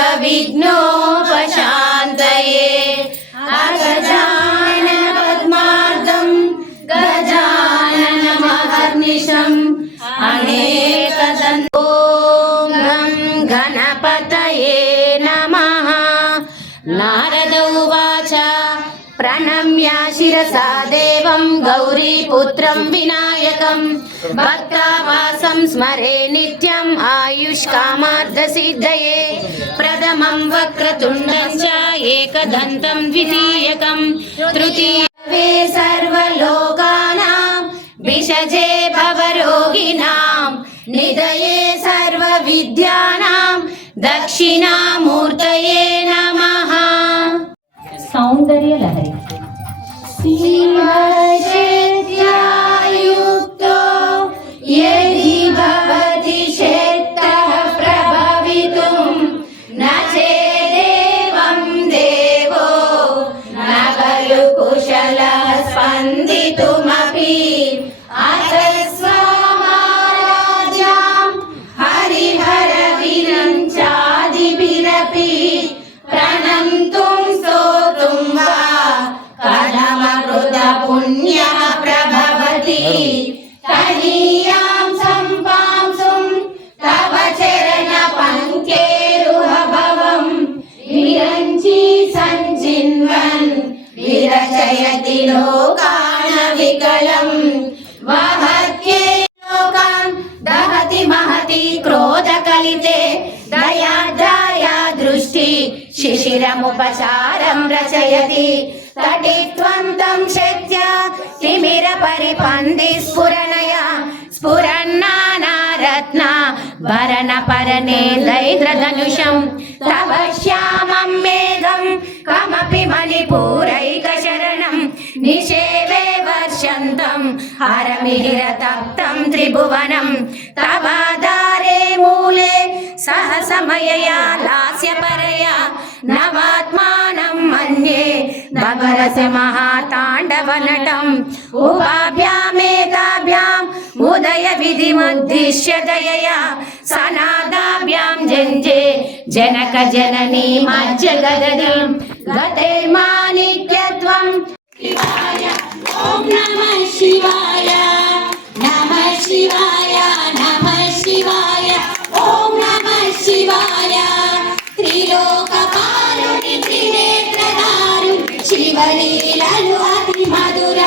सर्वविघ्नोपशान्तये अगजानन पद्मार्गं गजाननमहर्निशम् अनेकदन् ॐ गं गणपतये नमः नारद उवाच प्रणम्य शिरसा देवं गौरीपुत्रं विनायकं भक्तावासं स्मरे नित्यम् आयुष्कामार्थसिद्धये प्रथमं वक्रतुण्डं च एकदन्तं द्वितीयकं तृतीये सर्वलोकानां, विषजे भवरोगिणां निधये सर्वविद्यानां दक्षिणामूर्तये তোমার शिशिरमुपचारं रचयति तटित्वन्तं शक्त्या तिमिरपरिपन्थि स्फुरणया स्फुरन्नानारत्ना भरणपरनेन्द्रधनुषं तव श्यामं मेघं कमपि मणिपूरैकशरणं निषेवे वर्षन्तं हरमिहिरतप्तं त्रिभुवनं तवाधारे मूले सहसमयया लास्यपरया नवात्मानं मन्ये भगरस्य महाताण्डवनटम् उभाभ्यामेताभ्याम् उदयविधिमुद्दिश्य दयया सनादाभ्यां जञ्जे जनक जननी मज्जगदनीं गते माणिक्यत्वम् ॐ శివాయ నమ శివాయ నమ శివాయ ఓం నమ శివాయ. త్రిలోక పారుణి త్రినేత్రదారు శివలీలలు అతి మధుర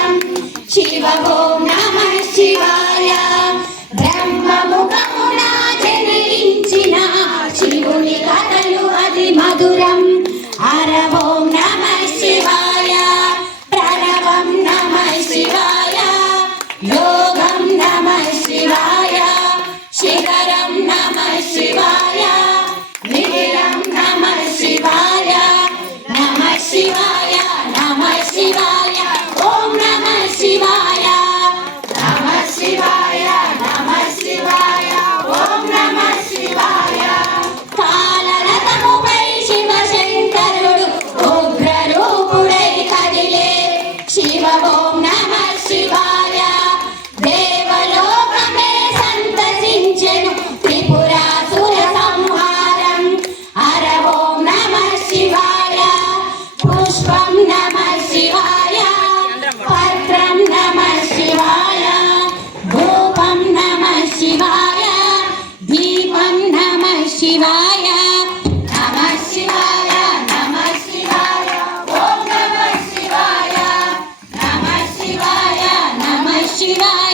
నమ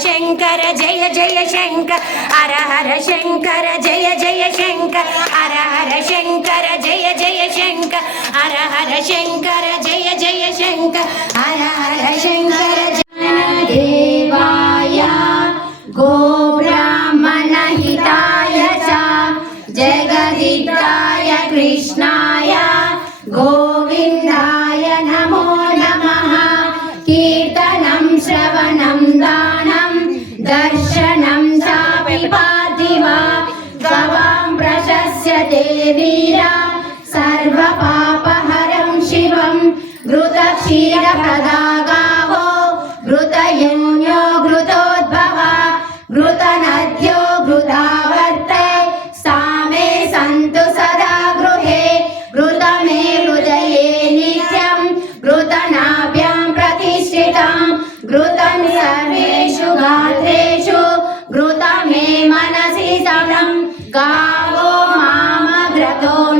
शंकर, जय जय शंकर, हर हर शंकर, जय जय शंकर, हर हर शंकर, जय जय शंकर, हर हर शंकर, जय जय शंकर, हर हर शंकर देवाय गोब्राह्मणहिताय च जगदिताय कृष्णाय, गो देवीरा सर्वपापहरं शिवं घृतक्षीरप्रदागावो घृतयोन्यो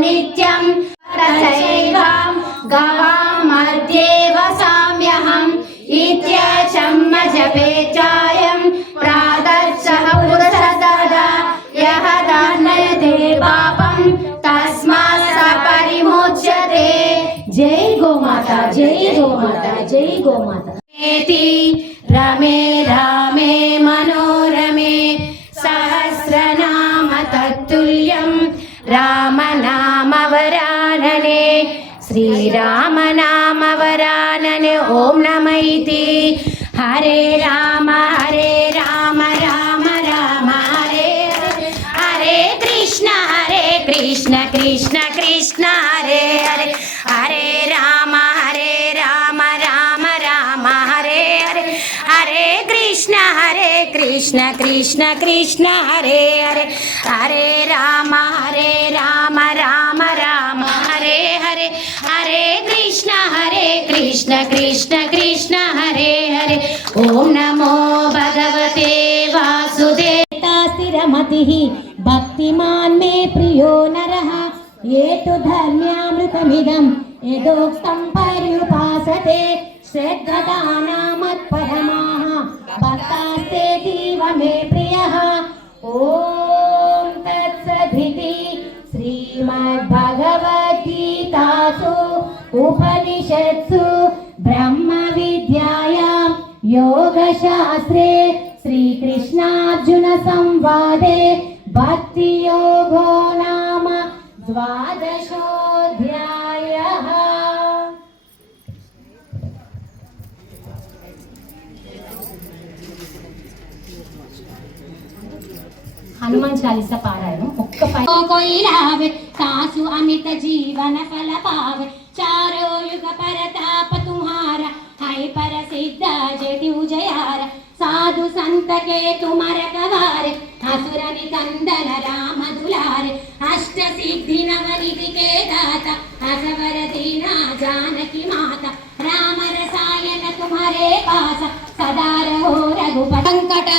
नित्यं तथैवां गवां मध्ये वसाम्यहम् इत्यशं जपेचायं प्रादर्शः पुरुषसदा यः जय गोमाता जय गोमाता जय गोमाता। श्रीरामनामवरानने ॐ नम इति हरे राम हरे राम राम राम, हरे हरे कृष्ण हरे कृष्ण कृष्ण कृष्ण, हरे हरे। हरे राम हरे राम राम राम, हरे हरे। हरे कृष्ण हरे कृष्ण कृष्ण कृष्ण, हरे हरे। हरे राम हरे राम राम राम हरे हरे कृष्ण हरे कृष्ण कृष्ण कृष्ण, हरे हरे। ॐ नमो भगवते वासुदेव। स्थिरमतिः भक्तिमान् मे प्रियो नरः। ये तु धर्म्यामृतमिदं यदोक्तं पर्युपासते श्रद्धदानामत्परमाः। भक्तास्तेतीव मे प्रियः। योगशास्त्रे श्रीकृष्णार्जुनसंवादे भक्तियोगो नाम द्वादशोऽध्यायः। హనుమాన్ చాలీస పారాయణం ఒక్క కోయిలావే సాసు అమిత జీవన ఫల పావే చారో యుగ పరతాప నై పరసిద్ధ జటి ఉజయార సాధు సంతకే తుమరకవార అసురని కందన రామ దులార అష్ట సిద్ధి నవనిధి కే దాత అసవర దీనా జానకి మాత రామ రసాయన తుమరే పాస సదా రహో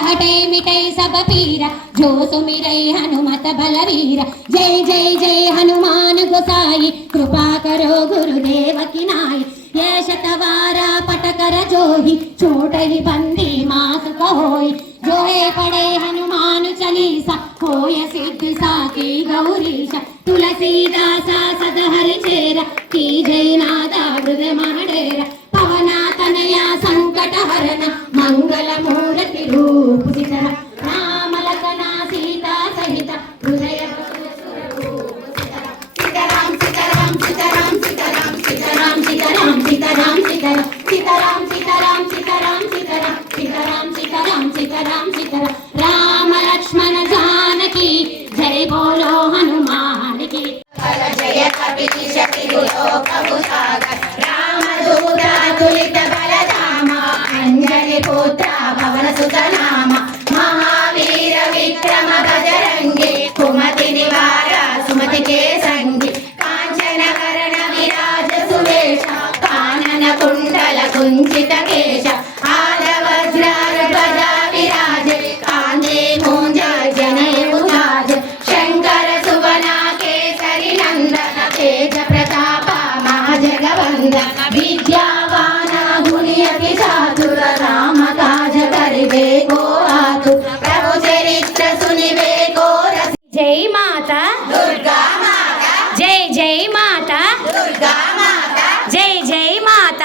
హటై మిటై సబ పీర జో సుమిరై హనుమత బలవీర జై జై జై హనుమాన్ గోసాయి छोट ही बंदी मास कहोई जो है पढ़े हनुमान चालीसा होय सिद्धि साकी गौरीशा तुलसीदासा सदहर चेरा की जय नादा हृदय माडेरा पवना तनया संकट हरन मंगल మాత? జై జై మాత? జై జై మాత?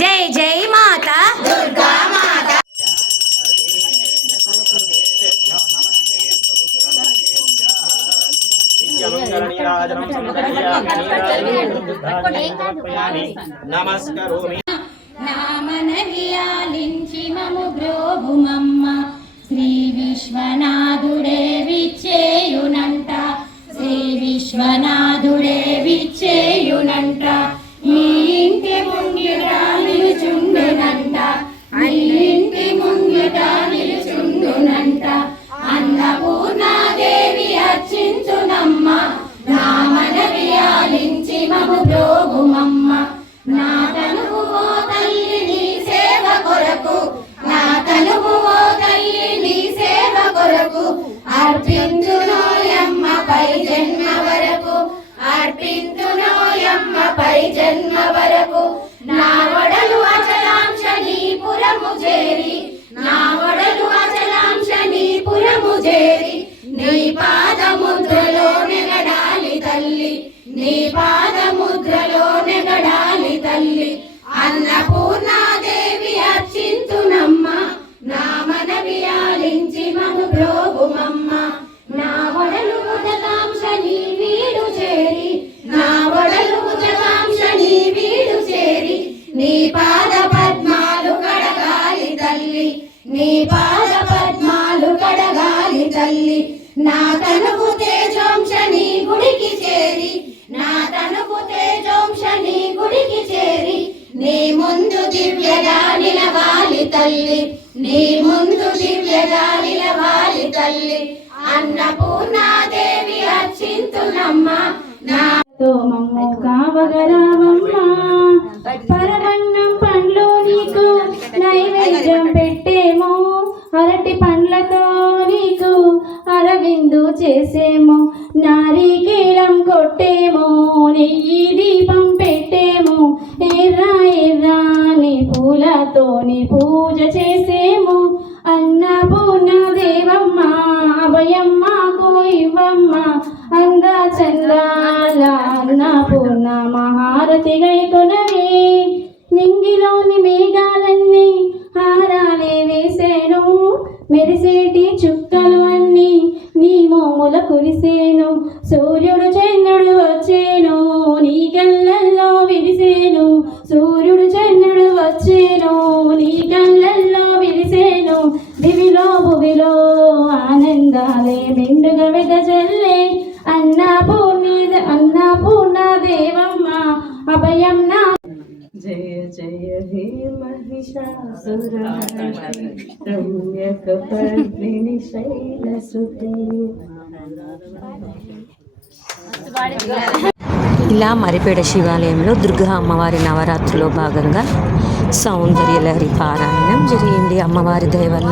జై జై మాత? నమస్కరోమి. పురము చేరి నా ఒడలు అచలాంశ నీ పురము చేరి నీ పాదముద్రలో నెగడాలి తల్లి నీ పాదముద్రలో నెగడాలి తల్లి అన్నపూర్ణ నా తనువు తేజోంశ నీ గుడికి చేరి నా తనువు తేజోంశ నీ గుడికి చేరి నీ ముందు దివ్యగా నిలవాలి తల్లి నీ ముందు దివ్యగా నిలవాలి తల్లి. అన్నపూర్ణాదేవి అర్చింతునమ్మ నా మమ్ము కావగలవమ్మా పరమన్నం పండ్లు నీకు నైవేద్యం పెట్టేమో అరటి పండ్లతో విందు చేసేమో? నారికేళం కొట్టేమో? నెయ్యి దీపం పెట్టేమో? ఎర్ర ఎర్రాని పూలతోని పూజ చేసేమో? అన్నపూర్ణ దేవమ్మ అభయమ్మకు ఇవ్వమ్మ అంద చందాల అన్నపూర్ణ మహారతి గైకొనవే నింగిలో శైలసుతే ఇలా మరిపేడ శివాలయంలో దుర్గా అమ్మవారి నవరాత్రిలో భాగంగా సౌందర్యలహరి పారాయణం జరిగింది. అమ్మవారి దయవల్ల